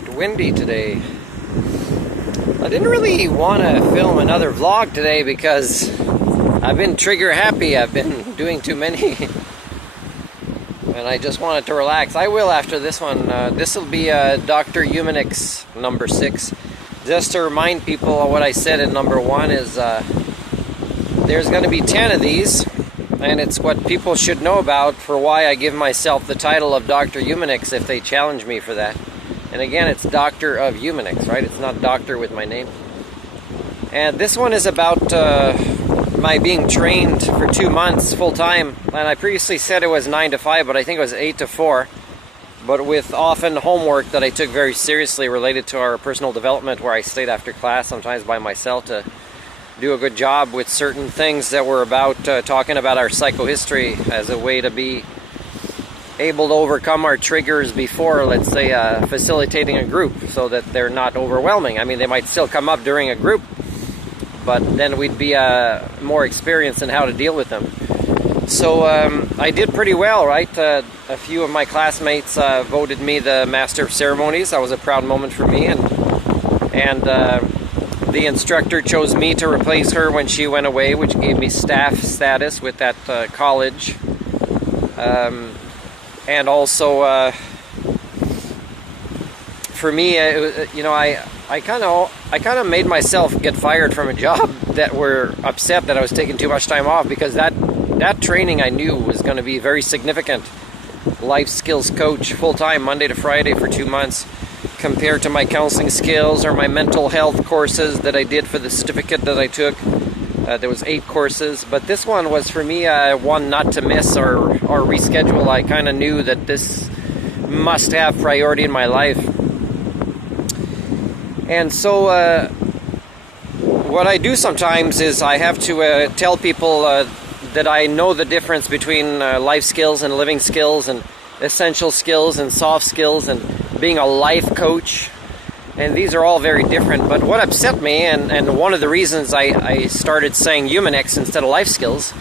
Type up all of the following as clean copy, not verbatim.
bit windy today. I didn't really want to film another vlog today because I've been trigger happy. I've been doing too many and I just wanted to relax. I will after this one. This will be Dr. HUMANICS number 6. Just to remind people what I said in number 1 is there's going to be 10 of these, and it's what people should know about for why I give myself the title of Dr. HUMANICS if they challenge me for that. And again, it's Doctor of HUMANICS, right? It's not Doctor with my name. And this one is about my being trained for 2 months full-time. And I previously said it was 9 to 5, but I think it was 8 to 4. But with often homework that I took very seriously related to our personal development, where I stayed after class, sometimes by myself, to do a good job with certain things that were about talking about our psychohistory as a way to be able to overcome our triggers before, let's say, facilitating a group, so that they're not overwhelming. I mean, they might still come up during a group, but then we'd be more experienced in how to deal with them. So I did pretty well, right? A few of my classmates voted me the Master of Ceremonies. That was a proud moment for me, and the instructor chose me to replace her when she went away, which gave me staff status with that college. And also, for me, you know, I kind of made myself get fired from a job that were upset that I was taking too much time off, because that training I knew was going to be very significant. Life skills coach full-time, Monday to Friday for 2 months, compared to my counseling skills or my mental health courses that I did for the certificate that I took. There was 8 courses, but this one was for me one not to miss or reschedule. I kind of knew that this must have priority in my life. And so what I do sometimes is I have to tell people that I know the difference between life skills and living skills, and essential skills and soft skills, and being a life coach. And these are all very different. But what upset me, and one of the reasons I started saying HUMANICS instead of life skills,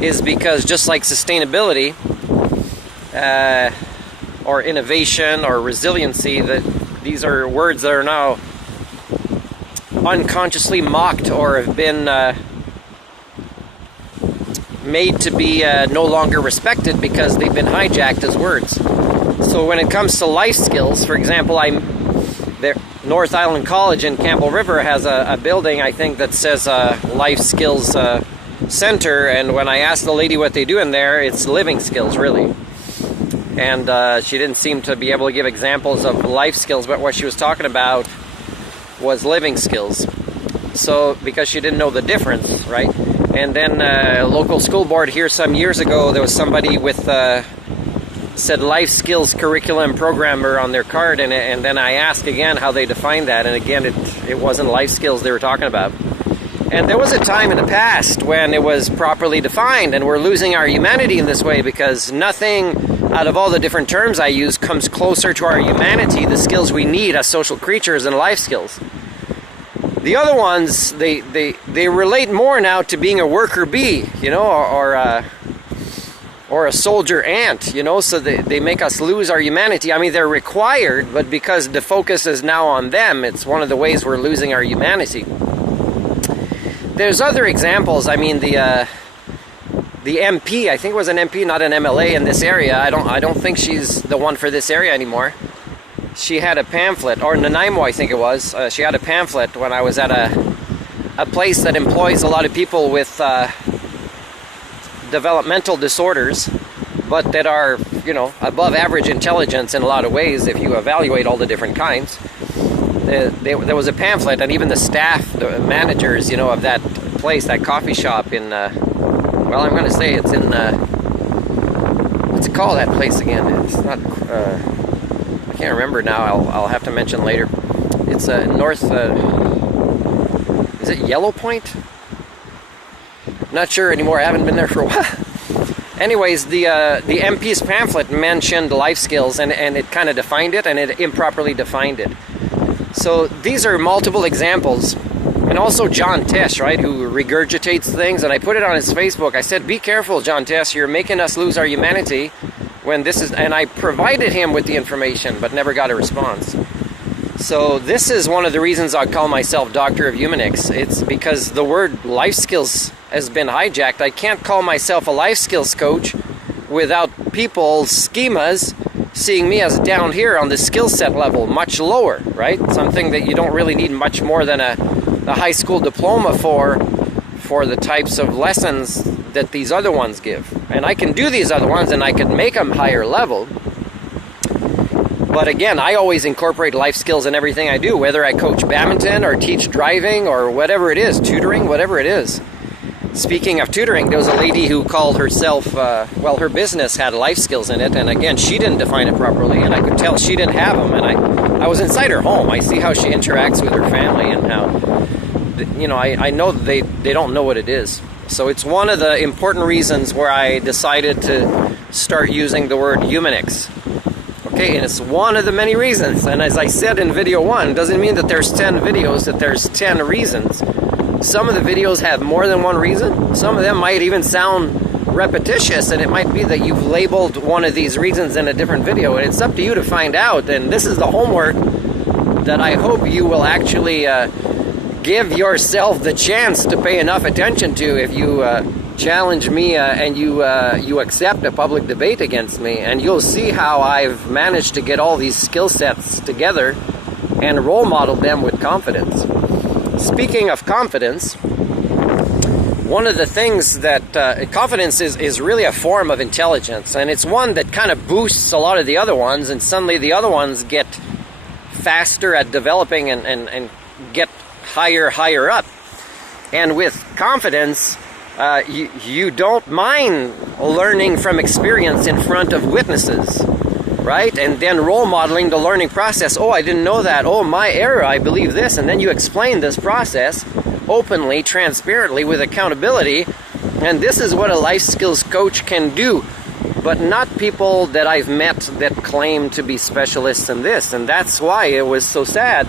is because just like sustainability or innovation or resiliency, that these are words that are now unconsciously mocked or have been made to be no longer respected because they've been hijacked as words. So when it comes to life skills, for example, North Island College in Campbell River has a building, I think, that says Life Skills Center, and when I asked the lady what they do in there, it's living skills, really. And she didn't seem to be able to give examples of life skills, but what she was talking about was living skills. So, because she didn't know the difference, right? And then local school board here some years ago, there was somebody with said life skills curriculum programmer on their card, and then I asked again how they defined that, and again it wasn't life skills they were talking about. And there was a time in the past when it was properly defined, and we're losing our humanity in this way, because nothing out of all the different terms I use comes closer to our humanity, the skills we need as social creatures, than life skills. The other ones, they relate more now to being a worker bee, you know, or a soldier ant, you know, so they make us lose our humanity. I mean, they're required, but because the focus is now on them, it's one of the ways we're losing our humanity. There's other examples. I mean, the MP, I think it was an MP, not an MLA in this area. I don't think she's the one for this area anymore. She had a pamphlet, or Nanaimo, I think it was. She had a pamphlet when I was at a place that employs a lot of people with developmental disorders, but that are, you know, above average intelligence in a lot of ways if you evaluate all the different kinds. There was a pamphlet, and even the staff, the managers, you know, of that place, that coffee shop in, well, I'm going to say it's in, what's it called, that place again? It's not, I can't remember now. I'll have to mention later. It's north, is it Yellow Point? Not sure anymore. I haven't been there for a while. Anyways, the MP's pamphlet mentioned life skills, and it kind of defined it, and it improperly defined it. So these are multiple examples. And also John Tesh, right, who regurgitates things. And I put it on his Facebook. I said, be careful, John Tesh. You're making us lose our humanity when this is... And I provided him with the information, but never got a response. So this is one of the reasons I call myself Doctor of Humanics. It's because the word life skills has been hijacked. I can't call myself a life skills coach without people's schemas seeing me as down here on the skill set level, much lower, right? Something that you don't really need much more than a high school diploma for the types of lessons that these other ones give. And I can do these other ones and I can make them higher level. But again, I always incorporate life skills in everything I do, whether I coach badminton or teach driving or whatever it is, tutoring, whatever it is. Speaking of tutoring, there was a lady who called herself, well, her business had life skills in it, and again, she didn't define it properly, and I could tell she didn't have them, and I was inside her home. I see how she interacts with her family and how, you know, I know they don't know what it is. So it's one of the important reasons where I decided to start using the word humanics. Okay, and it's one of the many reasons, and as I said in video 1, doesn't mean that there's 10 videos, that there's 10 reasons. Some of the videos have more than one reason. Some of them might even sound repetitious, and it might be that you've labeled one of these reasons in a different video, and it's up to you to find out. And this is the homework that I hope you will actually give yourself the chance to pay enough attention to if you challenge me and you accept a public debate against me, and you'll see how I've managed to get all these skill sets together and role model them with confidence. Speaking of confidence, one of the things that confidence is really a form of intelligence, and it's one that kind of boosts a lot of the other ones, and suddenly the other ones get faster at developing and get higher up. And with confidence, you don't mind learning from experience in front of witnesses, right? And then role modeling the learning process. Oh, I didn't know that. Oh, my error, I believe this. And then you explain this process openly, transparently, with accountability. And this is what a life skills coach can do. But not people that I've met that claim to be specialists in this. And that's why it was so sad.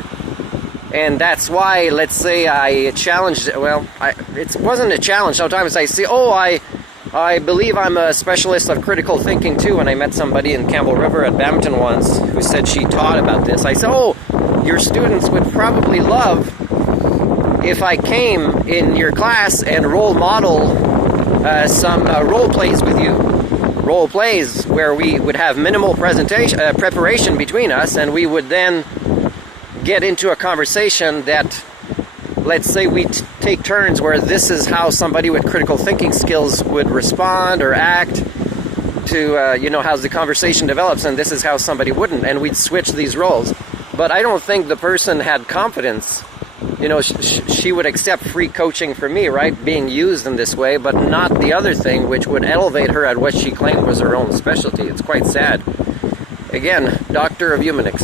And that's why, let's say I challenged, well, it wasn't a challenge. Sometimes I say, oh, I believe I'm a specialist of critical thinking too. And I met somebody in Campbell River at badminton once who said she taught about this. I said, oh, your students would probably love if I came in your class and role model some role plays with you. Role plays where we would have minimal preparation between us, and we would then get into a conversation that, let's say we take turns where this is how somebody with critical thinking skills would respond or act to, you know, how the conversation develops, and this is how somebody wouldn't, and we'd switch these roles. But I don't think the person had confidence. You know, she would accept free coaching from me, right, being used in this way, but not the other thing, which would elevate her at what she claimed was her own specialty. It's quite sad. Again, Doctor of Humanics.